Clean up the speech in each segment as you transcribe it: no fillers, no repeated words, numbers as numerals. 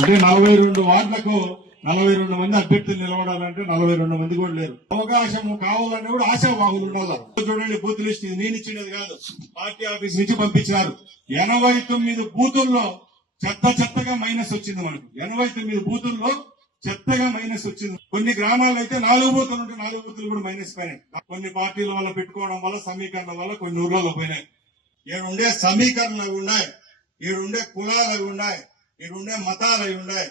అంటే 42 వార్డులకు 42 మంది అభ్యర్థులు నిలబడాలంటే 42 మంది కూడా లేరు. అవకాశం కావాలన్నా కూడా ఆశావాహులు ఉండాలి. చూడండి, బూత్ లిస్ట్ ఇది నేను ఇచ్చినది కాదు, పార్టీ ఆఫీస్ నుంచి పంపించారు. 89 బూతుల్లో చెత్తగా మైనస్ వచ్చింది. మనకు 89 బూతుల్లో చెత్తగా మైనస్ వచ్చింది. కొన్ని గ్రామాల్లో అయితే 4 బూతులు ఉంటే 4 బూతులు కూడా మైనస్ పోయినాయి. కొన్ని పార్టీల వల్ల పెట్టుకోవడం వల్ల, సమీకరణ వల్ల కొన్ని ఊర్లలో పోయినాయి. ఈడుండే సమీకరణలు అవి ఉన్నాయి, ఈడుండే కులాలు అవి ఉన్నాయి, ఈడుండే మతాలు అవి ఉన్నాయి.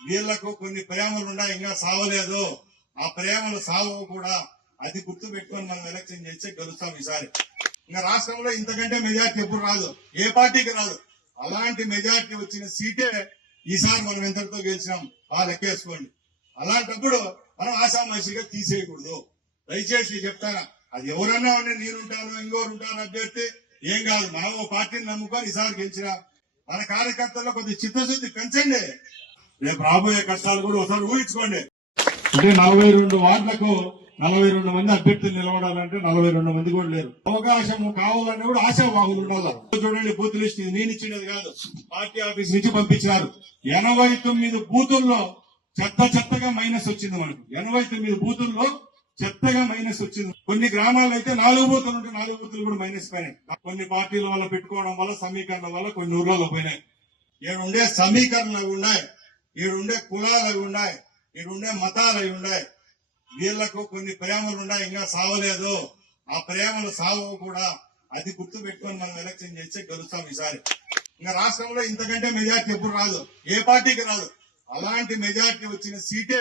వీళ్లకు కొన్ని ప్రేమలు ఉన్నాయి, ఇంకా సావలేదు. ఆ ప్రేమలు సావవు కూడా. అది గుర్తు పెట్టుకొని మనం ఎలక్షన్ చేస్తే గెలుస్తాం ఈసారి. ఇంకా రాష్ట్రంలో ఇంతకంటే మెజార్టీ ఎప్పుడు రాదు, ఏ పార్టీకి రాదు. అలాంటి మెజార్టీ వచ్చిన సీటే ఈసారి మనం ఎంతటితో గెలిచినాం ఆ లెక్కేసుకోండి. అలాంటప్పుడు మనం ఆశామాషిగా తీసేయకూడదు. దయచేసి చెప్తాను, అది ఎవరన్నా నేనుంటాను, ఇంకోరు ఉంటాను అభ్యర్థి ఏం కాదు. మనం ఓ పార్టీని నమ్ముకొని ఈసారి గెలిచినాం. మన కార్యకర్తల్లో కొద్ది చిత్తశుద్ధి పెంచండి. రేపు రాబోయే కష్టాలు కూడా ఒకసారి ఊహించుకోండి. అంటే 42 వార్డులకు 42 మంది అభ్యర్థులు నిలబడాలంటే 42 మంది కూడా లేరు. అవకాశం కావాలన్నా కూడా ఆశావాహులు ఉండాలి. చూడండి, బూత్ లిస్ట్ ఇది నేను ఇచ్చినది కాదు, పార్టీ ఆఫీస్ నుంచి పంపించారు. 89 బూతుల్లో చెత్తగా మైనస్ వచ్చింది. మనకు 89 బూతుల్లో చెత్తగా మైనస్ వచ్చింది. కొన్ని గ్రామాల్లో అయితే 4 బూతులు ఉంటే 4 బూతులు కూడా మైనస్ పోయినాయి. కొన్ని పార్టీల వల్ల పెట్టుకోవడం వల్ల, సమీకరణ వల్ల కొన్ని ఊర్లలో పోయినాయి. ఈడుండే సమీకరణలు అవి ఉన్నాయి, ఈడుండే కులాలు అవి ఉన్నాయి, ఈడుండే మతాలు అవి ఉన్నాయి. వీళ్లకు కొన్ని ప్రేమలు ఉన్నాయి, ఇంకా సావలేదు. ఆ ప్రేమలు సావవు కూడా. అది గుర్తు పెట్టుకొని మనం ఎలక్షన్ చేస్తే గెలుస్తాం ఈసారి. ఇంకా రాష్ట్రంలో ఇంతకంటే మెజార్టీ ఎప్పుడు రాదు, ఏ పార్టీకి రాదు. అలాంటి మెజార్టీ వచ్చిన సీటే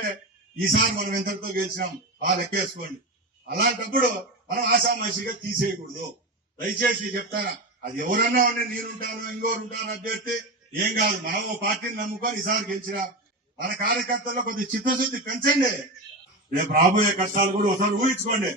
ఈసారి మనం ఎంతటితో గెలిచినాం ఆ లెక్కేసుకోండి. అలాంటప్పుడు మనం ఆశామాషిగా తీసేయకూడదు. దయచేసి చెప్తాను, అది ఎవరన్నా నేనుంటాను, ఇంకోరు ఉంటాను అభ్యర్థి ఏం కాదు. మనం ఓ పార్టీని నమ్ముకొని ఈసారి గెలిచినాం. మన కార్యకర్తల్లో కొద్ది చిత్తశుద్ధి పెంచండి. రేపు రాబోయే కష్టాలు కూడా ఒకసారి ఊహించుకోండి.